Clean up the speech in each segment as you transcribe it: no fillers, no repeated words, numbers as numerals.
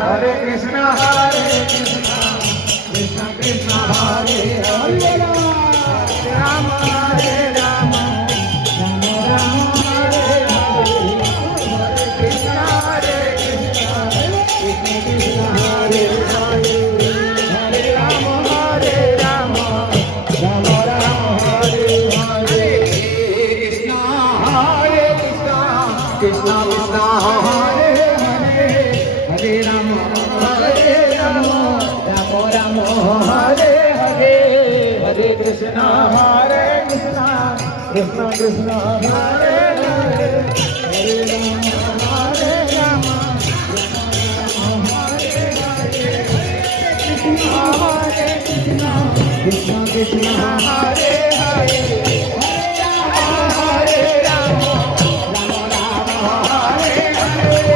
Hare Krishna, Krishna Krishna, Hare Hare, Rama Hare Rama, Rama Rama Hare Hare, Hare Krishna, Krishna Krishna, Hare Hare, Hare Rama Hare Rama, Rama Rama Hare Hare, Krishna Hare Krishna, Krishna Krishna, Hare Hare Rama, Hare Rama, Rama Rama, Hare Hare, Hare Krishna, Krishna Krishna, Hare Hare, Hare Rama, Hare Rama, Rama Hare Hare, Krishna Krishna, Hare Hare, Hare Rama, Hare Rama,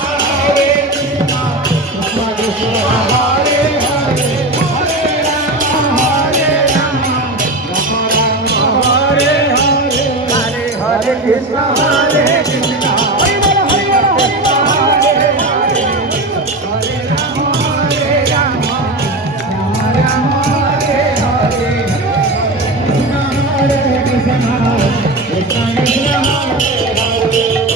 Rama Rama, Hare Hare. Krishna Hare Krishna, Hare Rama, Hare Rama, Rama Rama, Hare Hare, Krishna Hare Krishna, Krishna Krishna, Hare Hare.